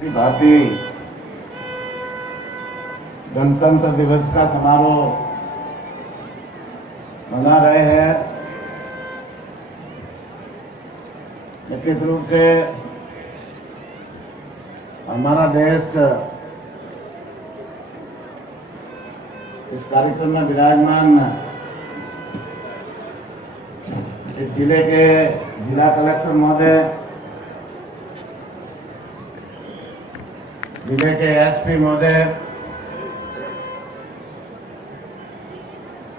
भारतीय गणतंत्र दिवस का समारोह मना रहे हैं। निश्चित रूप से हमारा देश इस कार्यक्रम में विराजमान इस जिले के जिला कलेक्टर महोदय, जिले के एसपी महोदय,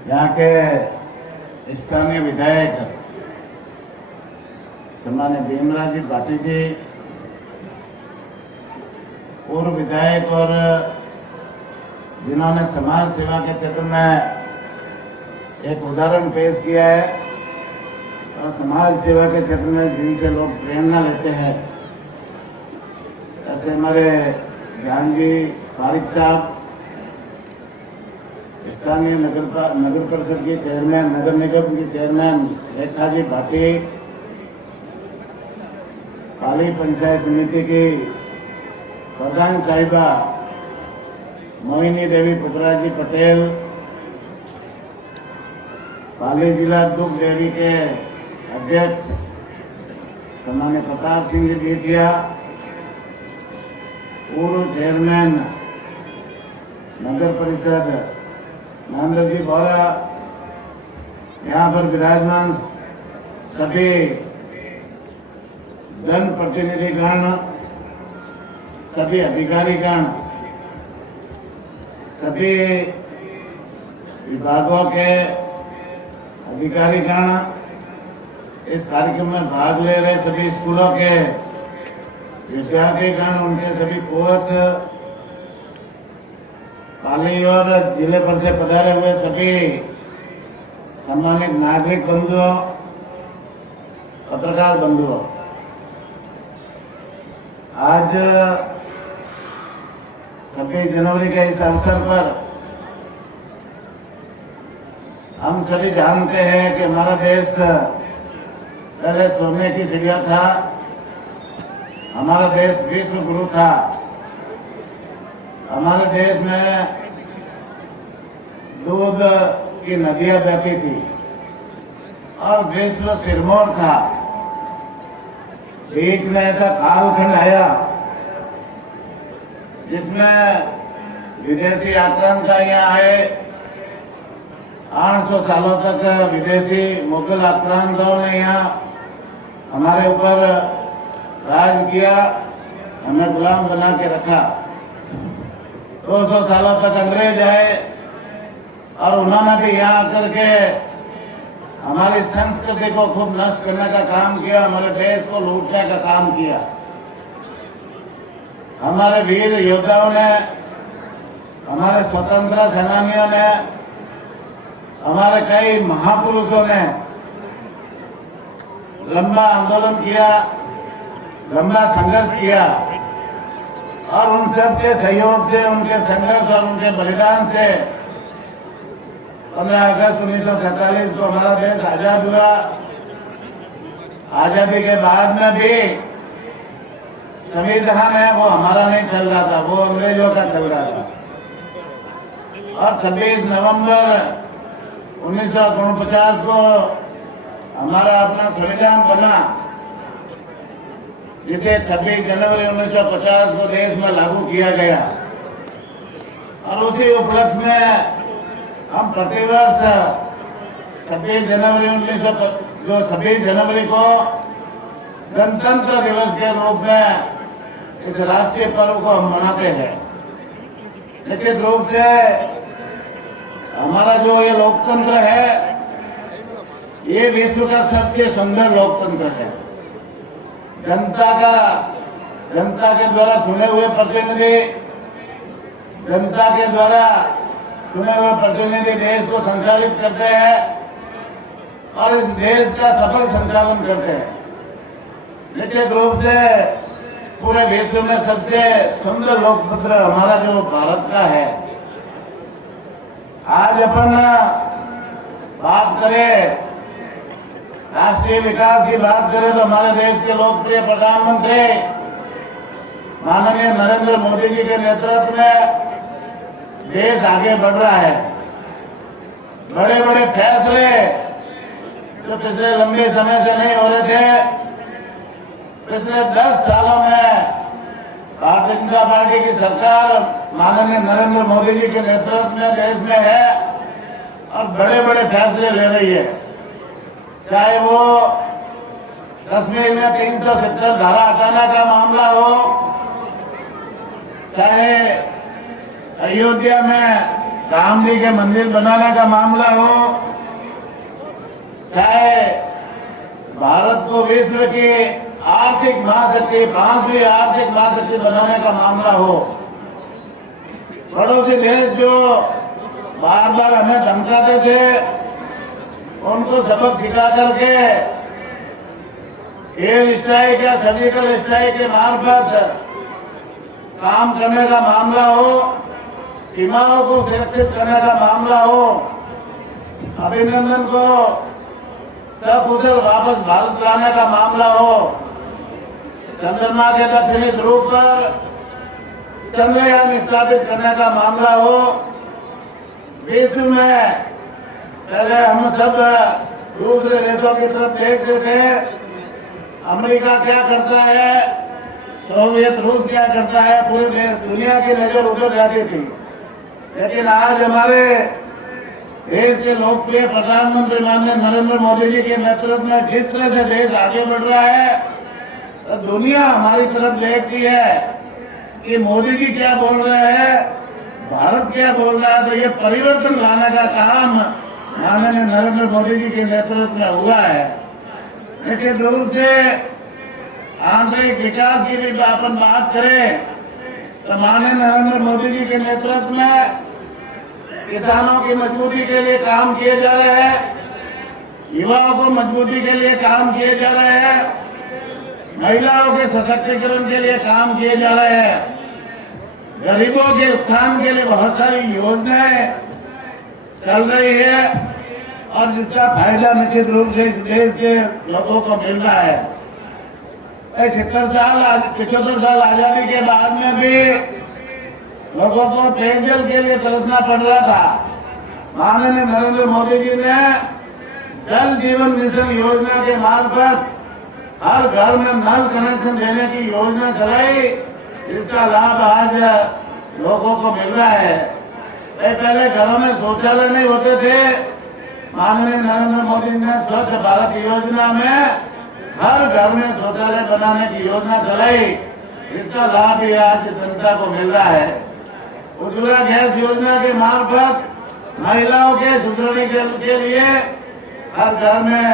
यहाँ के स्थानीय विधायक सम्मान्य भीमराव जी भाटी जी, पूर्व विधायक और जिन्होंने समाज सेवा के क्षेत्र में एक उदाहरण पेश किया है और समाज सेवा के क्षेत्र में जिनसे लोग प्रेरणा लेते हैं, ऐसे हमारे ज्ञान जी पारिक साहब, स्थानीय नगर परिषद के चेयरमैन, नगर निगम की चेयरमैन रेखा जी भाटी, पाली पंचायत समिति की प्रधान साहिबा मोहिनी देवी पुत्रा जी पटेल, पाली जिला दुग्ध डेयरी के अध्यक्ष सम्मान्य प्रताप सिंह जी बीटिया, पूर्व चेयरमैन नगर परिषद महेंद्र जी बोरा, यहाँ पर विराजमान सभी जनप्रतिनिधिगण, सभी अधिकारीगण, सभी विभागों के अधिकारीगण, इस कार्यक्रम में भाग ले रहे सभी स्कूलों के विद्यार्थीगण, उनके सभी कोच, पाली और जिले भर से पधारे हुए सभी सम्मानित नागरिक बंधुओं, पत्रकार बंधुओं, आज 26 जनवरी के इस अवसर पर हम सभी जानते हैं कि हमारा देश पहले सोने की चिड़िया था, हमारा देश विश्व गुरु था, हमारे देश में दूध की नदियां बहती थी और विश्व सिरमौर था। बीच में ऐसा कालखंड आया जिसमें विदेशी आक्रांता यहाँ आए, 800 सालों तक विदेशी मुगल आक्रांताओं ने यहाँ हमारे ऊपर राज किया, हमें गुलाम बना के रखा। 200 सालों तक अंग्रेज आए और उन्होंने भी यहाँ आकर के हमारी संस्कृति को खूब नष्ट करने का काम किया, हमारे देश को लूटने का काम किया। हमारे वीर योद्धाओं ने, हमारे स्वतंत्रता सेनानियों ने, हमारे कई महापुरुषों ने लंबा आंदोलन किया, लंबा संघर्ष किया और उन सब के सहयोग से, उनके संघर्ष और उनके बलिदान से 15 अगस्त 1947 को हमारा देश आजाद हुआ। आजादी के बाद में भी संविधान है वो हमारा नहीं चल रहा था, वो अंग्रेजों का चल रहा था। और 26 नवंबर 1949 को हमारा अपना संविधान बना, जिसे 26 जनवरी 1950 को देश में लागू किया गया। और उसी उपलक्ष्य में हम प्रतिवर्ष 26 जनवरी को गणतंत्र दिवस के रूप में इस राष्ट्रीय पर्व को हम मनाते हैं। निश्चित रूप से हमारा जो ये लोकतंत्र है, ये विश्व का सबसे सुंदर लोकतंत्र है। जनता के द्वारा चुने हुए प्रतिनिधि, जनता के द्वारा चुने हुए प्रतिनिधि देश को संचालित करते हैं और इस देश का सफल संचालन करते हैं। निश्चित रूप से पूरे विश्व में सबसे सुंदर लोकतंत्र हमारा जो भारत का है। आज अपन बात करें, राष्ट्रीय विकास की बात करें तो हमारे देश के लोकप्रिय प्रधानमंत्री माननीय नरेंद्र मोदी जी के नेतृत्व में देश आगे बढ़ रहा है। बड़े बड़े फैसले जो पिछले लंबे समय से नहीं हो रहे थे, पिछले 10 सालों में भारतीय जनता पार्टी की सरकार माननीय नरेंद्र मोदी जी के नेतृत्व में देश में है और बड़े बड़े फैसले ले रही है। चाहे वो कश्मीर में 370 धारा हटाने का मामला हो, चाहे अयोध्या में राम जी के मंदिर बनाने का मामला हो, चाहे भारत को विश्व की आर्थिक महाशक्ति 5वीं आर्थिक महाशक्ति बनाने का मामला हो। पड़ोसी देश जो बार बार हमें धमकाते थे, उनको सबक सिखा करके एयर स्ट्राइक या सर्जिकल स्ट्राइक के मार्फत काम करने का मामला हो, सीमाओं को सुरक्षित करने का मामला हो, अभिनंदन को सकुशल वापस भारत लाने का मामला हो, चंद्रमा के दक्षिणी ध्रुव पर चंद्रयान स्थापित करने का मामला हो। विश्व में पहले हम सब दूसरे देशों की तरफ देखते थे, अमेरिका क्या करता है, सोवियत रूस क्या करता है, पूरे दुनिया की नजर उधर जाती थी। लेकिन आज हमारे देश के लोकप्रिय प्रधानमंत्री माननीय नरेंद्र मोदी जी के नेतृत्व में जिस तरह से देश आगे बढ़ रहा है, तो दुनिया हमारी तरफ देखती है कि मोदी जी क्या बोल रहे हैं, भारत क्या बोल रहा है। तो ये परिवर्तन लाने का काम माननीय नरेंद्र मोदी जी के नेतृत्व में हुआ है। निश्चित रूप से आंतरिक विकास की भी अपन बात करें तो माननीय नरेंद्र मोदी जी के नेतृत्व में किसानों की मजबूती के लिए काम किए जा रहे हैं, युवाओं को मजबूती के लिए काम किए जा रहे हैं, महिलाओं के सशक्तिकरण के लिए काम किए जा रहे हैं, गरीबों के उत्थान के लिए बहुत सारी योजनाएं चल रही है और जिसका फायदा निश्चित रूप से इस देश के लोगों को मिल रहा है। 75 साल आजादी के बाद में भी लोगों को पेयजल के लिए तरसना पड़ रहा था। माननीय नरेंद्र मोदी जी ने जल जीवन मिशन योजना के मार्फत हर घर में नल कनेक्शन देने की योजना चलाई, जिसका लाभ आज लोगों को मिल रहा है। पहले घरों में शौचालय नहीं होते थे, माननीय नरेंद्र मोदी ने स्वच्छ भारत योजना में हर घर में शौचालय बनाने की योजना चलाई, जिसका लाभ भी आज जनता को मिल रहा है। उज्ज्वला गैस योजना के मार्फत महिलाओं के सुदृढ़ीकरण के लिए हर घर में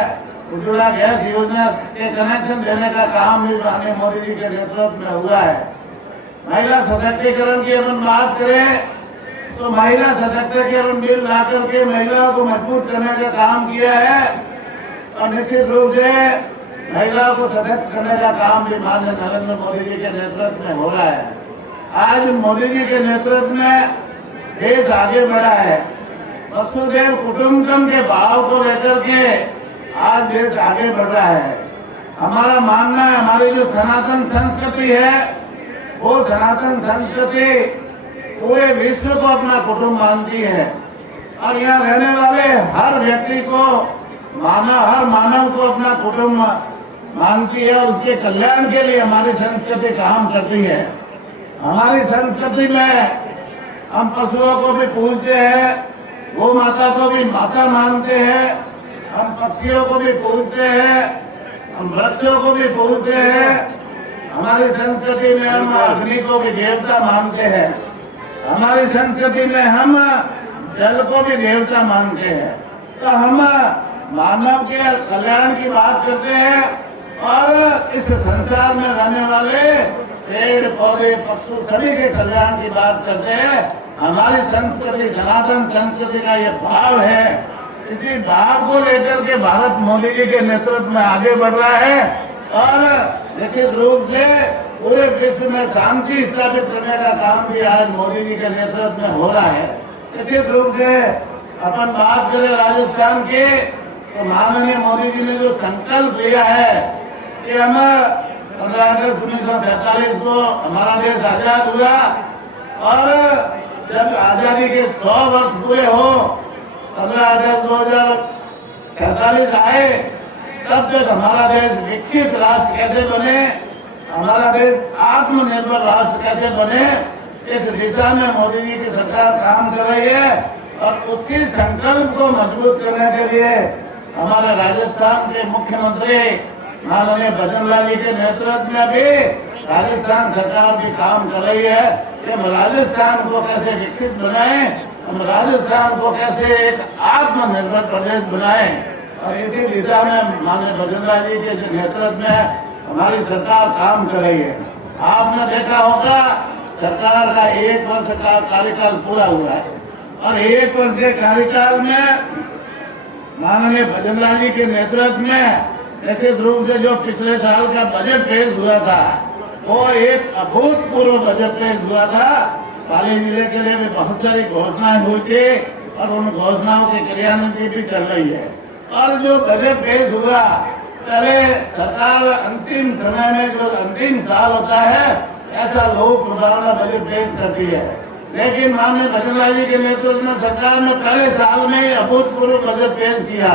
उज्ज्वला गैस योजना के कनेक्शन देने का काम भी माननीय मोदी जी के नेतृत्व में हुआ है। महिला सशक्तिकरण की अपन बात करें तो महिला सशक्तिकरण बिल ला करके महिलाओं को मजबूत करने का काम किया है और निश्चित रूप से महिलाओं को सशक्त करने का काम भी माननीय नरेंद्र मोदी जी के नेतृत्व में हो रहा है। आज मोदी जी के नेतृत्व में देश आगे बढ़ा है। वसुधैव कुटुंबकम के भाव को लेकर के आज देश आगे बढ़ रहा है। हमारा मानना है, हमारी जो सनातन संस्कृति है, वो सनातन संस्कृति पूरे विश्व को अपना कुटुंब मानती है और यहाँ रहने वाले हर व्यक्ति को हर मानव को अपना कुटुंब मानती है और उसके कल्याण के लिए हमारी संस्कृति काम करती है। हमारी संस्कृति में हम पशुओं को भी पूजते हैं, गौ माता को भी माता मानते हैं, हम पक्षियों को भी पूजते हैं, हम वृक्षों को भी पूजते हैं। हमारी संस्कृति में हम अग्नि को भी देवता मानते हैं। हमारी संस्कृति में हम जल को भी देवता मानते हैं। तो हम मानव के कल्याण की बात करते हैं और इस संसार में रहने वाले पेड़ पौधे पशु सभी के कल्याण की बात करते हैं। हमारी संस्कृति सनातन संस्कृति का ये भाव है। इसी भाव को लेकर के भारत मोदी जी के नेतृत्व में आगे बढ़ रहा है और निश्चित रूप से पूरे विश्व में शांति स्थापित करने का काम भी आज मोदी जी के नेतृत्व में हो रहा है। निश्चित रूप से अपन बात करें राजस्थान के, तो माननीय मोदी जी ने जो संकल्प लिया है कि हम 15 अगस्त 1947 को हमारा देश आजाद हुआ और जब आजादी के 100 वर्ष पूरे हो 15 अगस्त 2047 आए, तब तक हमारा देश विकसित राष्ट्र कैसे बने, हमारा देश आत्मनिर्भर राष्ट्र कैसे बने, इस दिशा में मोदी जी की सरकार काम कर रही है। और उसी संकल्प को मजबूत करने के लिए हमारे राजस्थान के मुख्यमंत्री माननीय भजन लाल जी के नेतृत्व में भी राजस्थान सरकार भी काम कर रही है कि हम राजस्थान को कैसे विकसित बनाएं, हम राजस्थान को कैसे एक आत्मनिर्भर प्रदेश बनाएं। और इसी दिशा में माननीय भजन लाल जी के नेतृत्व में हमारी सरकार काम कर रही है। आपने देखा होगा सरकार का 1 वर्ष का कार्यकाल पूरा हुआ है और 1 वर्ष के कार्यकाल में माननीय भजन लाल जी के नेतृत्व में निश्चित रूप से जो पिछले साल का बजट पेश हुआ था वो एक अभूतपूर्व बजट पेश हुआ था। पाली जिले के लिए भी बहुत सारी घोषणाएं हुई थी और उन घोषणाओं की क्रियान्वित भी चल रही है। और जो बजट पेश हुआ, पहले सरकार अंतिम समय में जो अंतिम साल होता है ऐसा लोक लुभावना बजट पेश करती है, लेकिन माननीय भजन लाल जी के नेतृत्व में सरकार ने पहले साल में ही अभूतपूर्व बजट पेश किया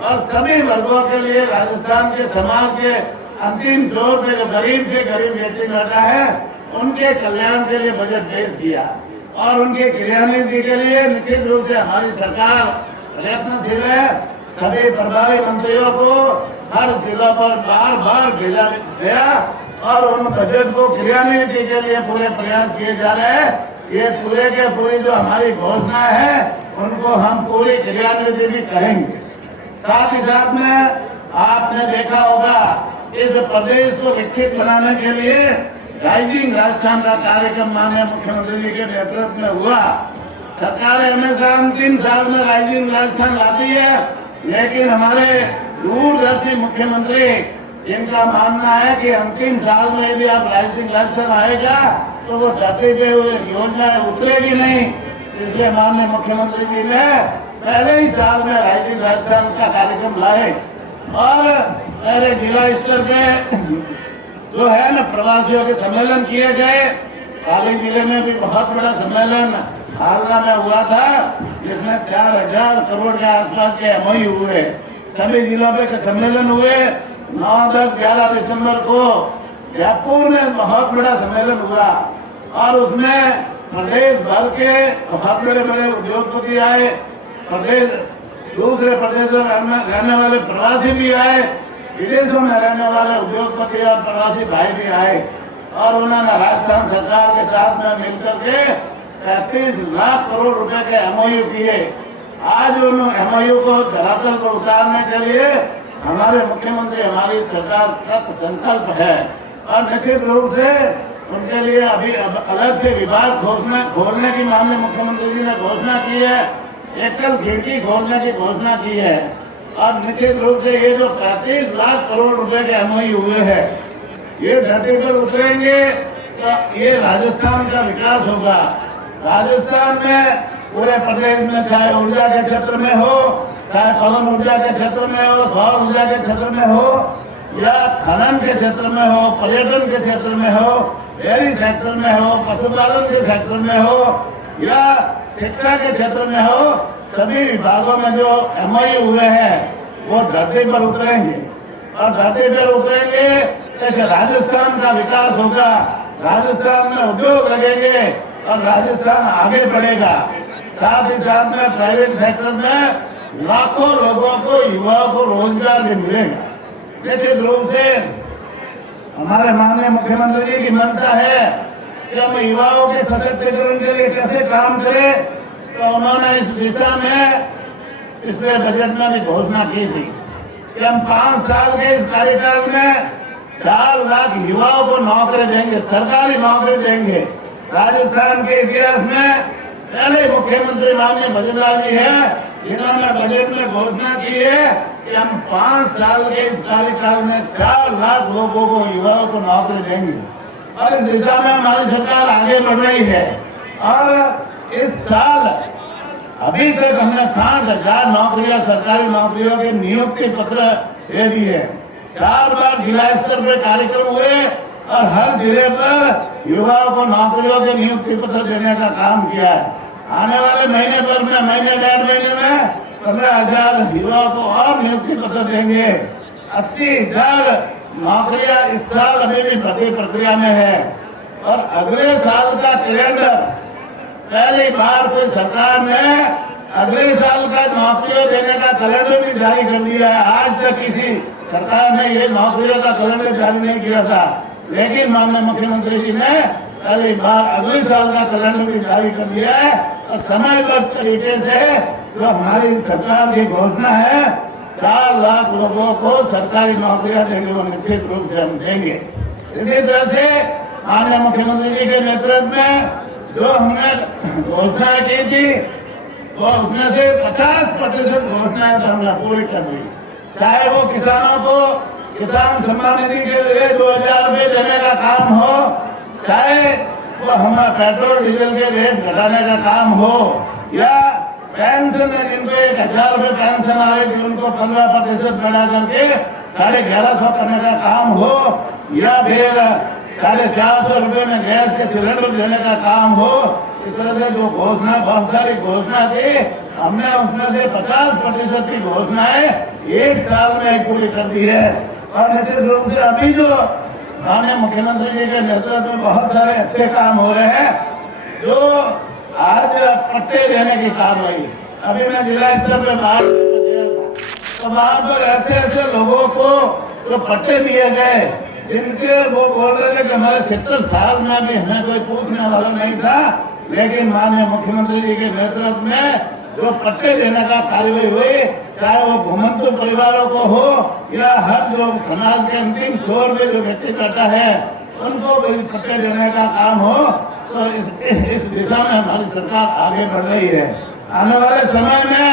और सभी वर्गों के लिए राजस्थान के समाज के अंतिम छोर पे जो गरीब से गरीब व्यक्ति बैठा है उनके कल्याण के लिए बजट पेश किया और उनके क्रियान्वित के लिए निश्चित रूप से हमारी सरकार प्रयत्नशील है। सभी प्रभारी मंत्रियों को हर जिलों पर बार बार भेजा गया और उन बजट को क्रियान्वित के लिए पूरे प्रयास किए जा रहे हैं। ये पूरे के पूरी जो हमारी घोषणा है उनको हम पूरी क्रियान्वित भी करेंगे। साथ ही साथ में आपने देखा होगा इस प्रदेश को विकसित बनाने के लिए राइजिंग राजस्थान का कार्यक्रम माननीय मुख्यमंत्री जी के नेतृत्व में हुआ। सरकार हमेशा अंतिम साल में राइजिंग राजस्थान लाती है, लेकिन हमारे दूरदर्शी मुख्यमंत्री इनका मानना है कि अंतिम साल में यदि आप राइजिंग राजस्थान आएगा तो वो धरती पे योजना उतरेगी नहीं। इसलिए माननीय मुख्यमंत्री जी ने पहले ही साल में राइजिंग राजस्थान का कार्यक्रम लाए और पहले जिला स्तर पे जो है न प्रवासियों के सम्मेलन किए गए। पाली जिले में भी बहुत बड़ा सम्मेलन हालना में हुआ था जिसमें 4000 करोड़ के आसपास के MOU हुए। सभी जिलों पे सम्मेलन हुए। 9, 10, 11 दिसंबर को जयपुर में बहुत बड़ा सम्मेलन हुआ और उसमें प्रदेश भर के बहुत बड़े बड़े उद्योगपति आए, दूसरे प्रदेशों में रहने वाले प्रवासी भी आए, विदेशों में रहने वाले उद्योगपति और प्रवासी भाई भी आए और उन्होंने राजस्थान सरकार के साथ में मिलकर के 35 लाख करोड़ रुपए के MOU किए। आज उन MOU को धरातल पर उतारने के लिए हमारे मुख्यमंत्री हमारी सरकार कृत संकल्प है और निश्चित रूप से उनके लिए अभी अलग से विभाग खोलने की माननीय मुख्यमंत्री जी ने घोषणा की है। एकल खिड़की खोलने की घोषणा की है और निश्चित रूप से ये जो 35 लाख करोड़ रुपए के MOU हुए हैं ये धरती पर उतरेंगे तो ये राजस्थान का विकास होगा। राजस्थान में पूरे प्रदेश में चाहे ऊर्जा के क्षेत्र में हो, चाहे पवन ऊर्जा के क्षेत्र में हो, सौर ऊर्जा के क्षेत्र में हो या खनन के क्षेत्र में हो, पर्यटन के क्षेत्र में हो, डेयरी सेक्टर में हो, पशुपालन के सेक्टर में हो या शिक्षा के क्षेत्र में हो, सभी विभागों में जो MOU हुए हैं वो धरती पर उतरेंगे और धरती पर उतरेंगे तो राजस्थान का विकास होगा, राजस्थान में उद्योग लगेंगे और राजस्थान आगे बढ़ेगा। साथ ही साथ में प्राइवेट सेक्टर में लाखों लोगों को, युवाओं को रोजगार भी मिलेगा। निश्चित रूप से हमारे माननीय मुख्यमंत्री जी की मंशा है कि हम युवाओं के सशक्तिकरण के लिए कैसे काम करें, तो उन्होंने इस दिशा में पिछले बजट में भी घोषणा की थी कि हम 5 साल के इस कार्यकाल में 4 लाख युवाओं को नौकरी देंगे, सरकारी नौकरी देंगे। राजस्थान के इतिहास में पहले मुख्यमंत्री माननीय भजन लाल जी है जिन्होंने बजट में घोषणा की है कि हम 5 साल के इस कार्यकाल में 4 लाख लोगों को, युवाओं को नौकरी देंगे और इस दिशा में हमारी सरकार आगे बढ़ रही है। और इस साल अभी तक हमने 60,000 नौकरियां, सरकारी नौकरियों के नियुक्ति पत्र दे दिए 4 बार जिला स्तर पर कार्यक्रम हुए और हर जिले पर युवाओं को नौकरियों के नियुक्ति पत्र देने का काम किया है। आने वाले महीने पर में महीने 1.5 महीने में 15,000 युवाओं को और नियुक्ति पत्र देंगे। 80,000 नौकरियां इस साल अभी भी भर्ती प्रक्रिया में है और अगले साल का कैलेंडर पहली बार कोई सरकार ने अगले साल का नौकरियों देने का कैलेंडर भी जारी कर दिया है। आज तक किसी सरकार ने ये नौकरियों का कैलेंडर जारी नहीं किया था, लेकिन माननीय मुख्यमंत्री जी ने पहली बार अगले साल का कैलेंडर भी जारी कर दिया है और समयबद्ध तरीके से जो हमारी सरकार की घोषणा है 4 लाख लोगों को सरकारी नौकरियां देंगे, वो निश्चित रूप से हम देंगे। इसी तरह से माननीय मुख्यमंत्री जी के नेतृत्व में जो हमने घोषणा की थी तो उसमें से 50% घोषणाएं तो हमने पूरी कर दी। चाहे वो किसानों को किसान सम्मान निधि के लिए 2,000 रुपये देने का काम हो, चाहे वो हमारे पेट्रोल डीजल के रेट घटाने का काम हो, या पेंशन है जिनको 1,000 रुपये पेंशन आ रही थी उनको 15% बढ़ा करके 1,150 करने का काम हो, या फिर 450 रुपये में गैस के सिलेंडर देने का काम हो। इस तरह से जो घोषणा बहुत सारी घोषणा थी, हमने उसमें से 50% की घोषणाएं 1 साल में पूरी कर दी है। और निश्चित रूप से अभी जो माननीय मुख्यमंत्री जी के नेतृत्व में बहुत सारे अच्छे काम हो रहे हैं, जो आज पट्टे देने की कार्रवाई, अभी मैं जिला स्तर पर बाहर गया था तो वहां पर ऐसे लोगों को जो पट्टे दिए गए जिनके वो बोल रहे थे कि हमारे 70 साल में भी हमें कोई पूछने वाला नहीं था, लेकिन माननीय मुख्यमंत्री जी के नेतृत्व में जो पट्टे देने का कार्यवाही हुई, चाहे वो घुमंतु परिवारों को हो या हर जो समाज के अंतिम छोर पे जो व्यक्ति बैठा है उनको भी पट्टे देने का काम हो, तो इस दिशा में हमारी सरकार आगे बढ़ रही है। आने वाले समय में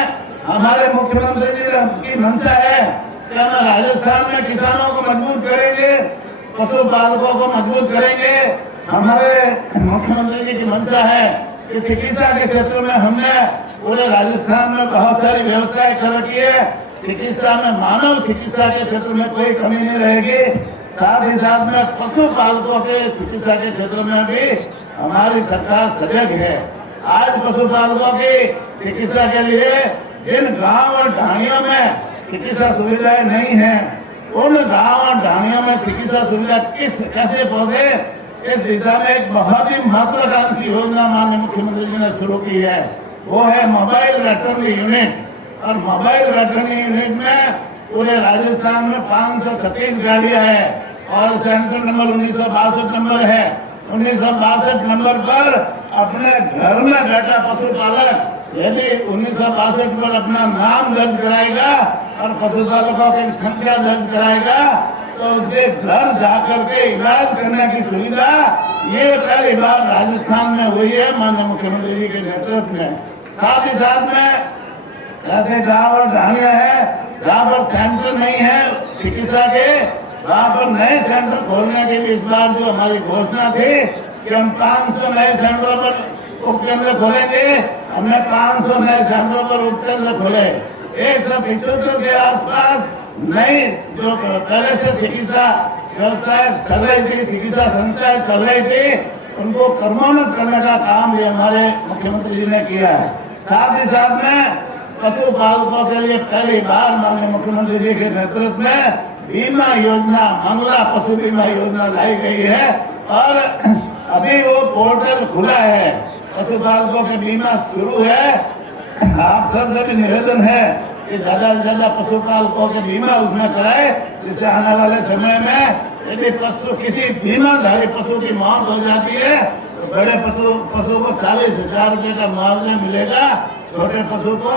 हमारे मुख्यमंत्री जी की मंशा है कि हम राजस्थान में किसानों को मजबूत करेंगे, पशुपालकों को मजबूत करेंगे। हमारे मुख्यमंत्री जी की मंशा है कि चिकित्सा के क्षेत्र में हमने पूरे राजस्थान में बहुत सारी व्यवस्थाएं कर रखी है। चिकित्सा में मानव चिकित्सा के क्षेत्र में कोई कमी नहीं रहेगी। साथ ही साथ में पशुपालकों के चिकित्सा के क्षेत्र में भी हमारी सरकार सजग है। आज पशुपालकों की चिकित्सा के लिए जिन गांव और ढाणियों में चिकित्सा सुविधाएं नहीं है, उन गांव और ढाणियों में चिकित्सा सुविधा कैसे पहुंचे, इस दिशा में एक बहुत ही महत्वाकांक्षी योजना माननीय मुख्यमंत्री जी ने शुरू की है। वो है मोबाइल वेटरनरी यूनिट। और मोबाइल वेटरनरी यूनिट में पूरे राजस्थान में 536 गाड़ियां है और सेंटर नंबर 1962 नंबर है। 1962 नंबर पर अपने घर में बैठा पशुपालक यदि 1962 पर अपना नाम दर्ज कराएगा और पशुपालकों की संख्या दर्ज कराएगा तो उसके घर जाकर के इलाज करने की सुविधा ये पहली बार राजस्थान में हुई है माननीय मुख्यमंत्री जी के नेतृत्व में। साथ ही साथ में ऐसे गांव और ढाणियां हैं जहाँ पर सेंटर नहीं है चिकित्सा के, वहाँ पर नए सेंटर खोलने की भी इस बार जो हमारी घोषणा थी कि हम 500 नए सेंटरों पर उपकेंद्र खोलेंगे। हमने 500 नए सेंटरों पर उपकेंद्र खोले। 175 के आसपास नई जो पहले से चिकित्सा व्यवस्थाएं चल रही थी, चिकित्सा संस्थाएं चल रही थी, उनको कर्मोन्नत करने का काम ये हमारे मुख्यमंत्री जी ने किया है। साथ ही साथ में पशुपालकों के लिए पहली बार माननीय मुख्यमंत्री जी के नेतृत्व में बीमा योजना, मंगला पशु बीमा योजना लाई गई है और अभी वो पोर्टल खुला है, पशुपालकों के बीमा शुरू है। आप सबसे भी निवेदन है कि ज्यादा से ज्यादा पशुपालकों के बीमा उसमें कराए, जिससे आने वाले समय में यदि किसी बीमाधारी पशु की मौत हो जाती है तो बड़े पशु को 40,000 रुपये का मुआवजा मिलेगा, छोटे पशु को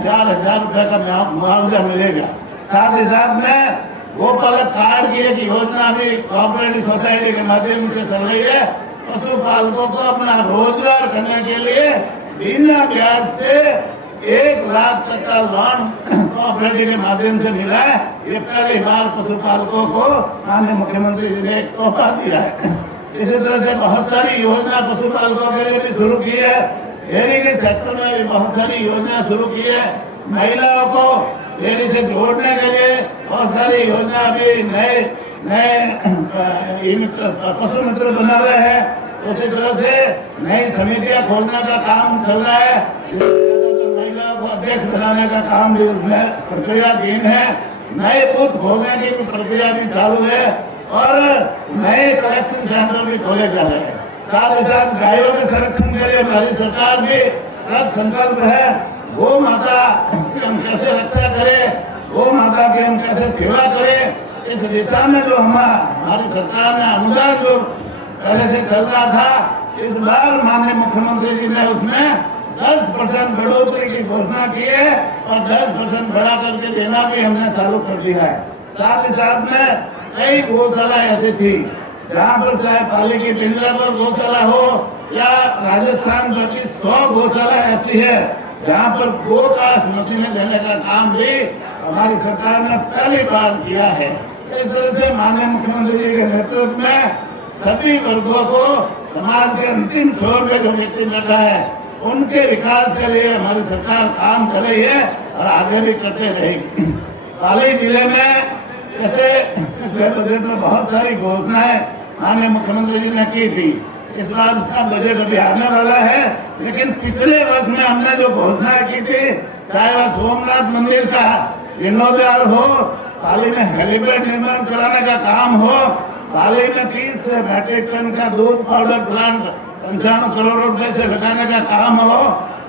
4,000 रुपये का मुआवजा मिलेगा। साथ ही साथ में गोपालक कार्ड की एक योजना भी कोऑपरेटिव सोसाइटी के माध्यम से चल रही है। पशुपालकों को अपना रोजगार करने के लिए बिना ब्याज से 1 लाख तक का लोन कोऑपरेटिव के माध्यम से मिला है। ये पहली बार पशुपालकों को माननीय मुख्यमंत्री जी ने एक तोहफा दिया है। इसी तरह से बहुत सारी योजना पशुपालकों के लिए भी शुरू की है। डेयरी के सेक्टर में भी बहुत सारी योजना शुरू की है। महिलाओं को डेयरी से जोड़ने के लिए बहुत सारी योजना अभी नए पशु मित्र बना रहे हैं। उसी तरह से नई समितियां खोलने का काम चल रहा है। महिलाओं को अध्यक्ष बनाने का काम भी उसमें प्रक्रियाधीन है। नए बूथ खोलने की प्रक्रिया भी चालू है और नए कलेक्शन सेंटर भी खोले जा रहे हैं। साथ ही साथ गायों के संरक्षण के लिए हमारी सरकार भी कृत संकल्प है। गौ माता की हम कैसे रक्षा करें, गौ माता की हम कैसे सेवा करें, इस दिशा में जो हमारी सरकार ने अनुदान जो पहले से चल रहा था, इस बार माननीय मुख्यमंत्री जी ने उसमें 10% बढ़ोतरी की घोषणा की है और 10% बढ़ा करके देना भी हमने चालू कर दिया है। साथ ही साथ में कई गौशाला ऐसी थी जहाँ पर चाहे पाली की पिंजरापुर गौशाला हो या राजस्थान भर की 100 गौशाला ऐसी है जहाँ पर गो का मशीनें देने का काम भी हमारी सरकार ने पहली बार किया है। इस तरह से माननीय मुख्यमंत्री जी के नेतृत्व में सभी वर्गों को समाज के अंतिम छोर पे जो व्यक्ति बैठा है उनके विकास के लिए हमारी सरकार काम कर रही है और आगे भी करते रहेगी। पाली जिले में जैसे पिछले बजट में बहुत सारी घोषणाएं माननीय मुख्यमंत्री जी ने की थी। इस बार इसका बजट अभी आने वाला है, लेकिन पिछले वर्ष में हमने जो घोषणा की थी, चाहे वह सोमनाथ मंदिर का जीर्णोद्धार हो, पाली में हेलीपैड निर्माण कराने का काम हो, पाली में 30 मैट्रिक टन का दूध पाउडर प्लांट 95 करोड़ रुपए से लगाने का काम हो,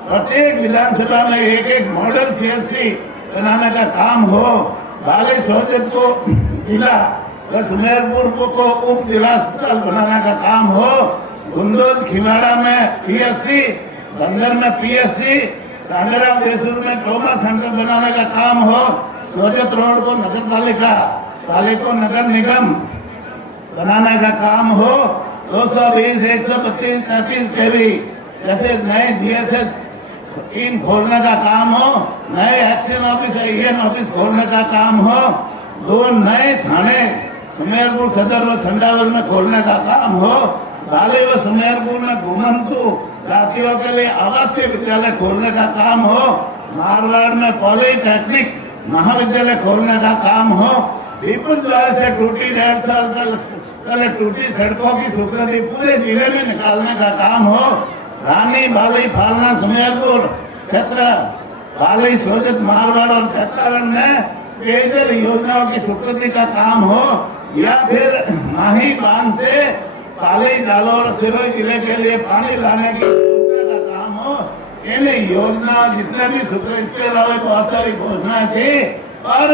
प्रत्येक विधानसभा में एक मॉडल CSC बनाने का काम हो, बाली सोजत को जिला व सुमेरपुर को उप जिला अस्पताल बनाने का काम हो, गुंदोल खिवाड़ा में CSC, बंदर में PSC, सांगराम देसूर में ट्रॉमा सेंटर बनाने का काम हो, सोजत रोड को नगर पालिका, पाली को नगर निगम बनाने का काम हो, 220, 132, 33 kV जैसे नए GSH 3 खोलने का काम हो, नए एक्शन ऑफिस EN ऑफिस खोलने का काम हो, 2 नए थाने सुमेरपुर सदर व संडावल में खोलने का काम हो, बाली व सुमेरपुर में घुमंतु जातियों के लिए आवासीय विद्यालय खोलने का काम हो, मारवाड़ में पॉलिटेक्निक महाविद्यालय खोलने का काम हो, पीपल जो से टूटी 1.5 साल पहले टूटी सड़कों की स्वीकृति पूरे जिले में निकालने का काम हो, रानी बाली फालना सुमेरपुर क्षेत्र बाली सोजत मारवाड़ और कैतारण में पेयजल योजनाओं की स्वीकृति का काम हो, या फिर माही बांध से पाली जालौर और सिरोही जिले के लिए पानी लाने की योजना का काम हो। इन योजना जितने भी स्वीकृति, इसके अलावा बहुत सारी घोषणाएं थी और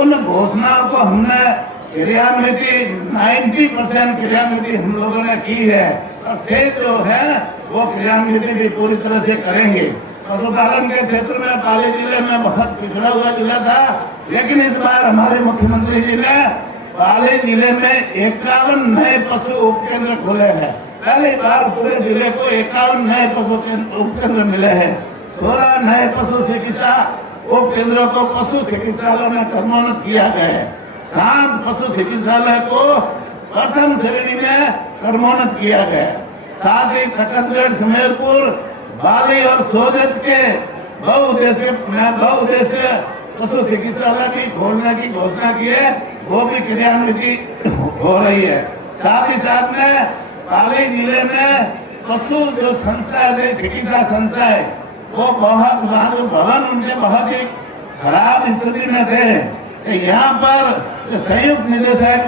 उन घोषणाओं को हमने क्रियान्विति 90% क्रियान्विति हम लोगों ने की है और से जो है वो क्रियान्विति भी पूरी तरह से करेंगे। पशुपालन के क्षेत्र में पाली जिले में बहुत पिछड़ा हुआ जिला था, लेकिन इस बार हमारे मुख्यमंत्री जी ने पाली जिले में 51 नए पशु उपकेंद्र खोले हैं। पहली बार पूरे जिले को 51 नए पशु उपकेंद्र मिले हैं। 16 नए पशु चिकित्सा उपकेंद्रों को पशु चिकित्सालय में क्रमोन्नत किया गया है। 7 पशु चिकित्सालय को प्रथम श्रेणी में क्रमोन्नत किया गया है। साथ ही खटकगढ़ सुमेरपुर बाली और सोजत के बहुउद्देश्य पशु चिकित्सालय भी खोलने की घोषणा की है, वो भी क्रियान्विति हो रही है। साथ ही साथ में पाली जिले में पशु जो संस्था है, चिकित्सा संस्था है, वो बहुत भवन उनके बहुत ही खराब स्थिति में थे। यहाँ पर संयुक्त निदेशक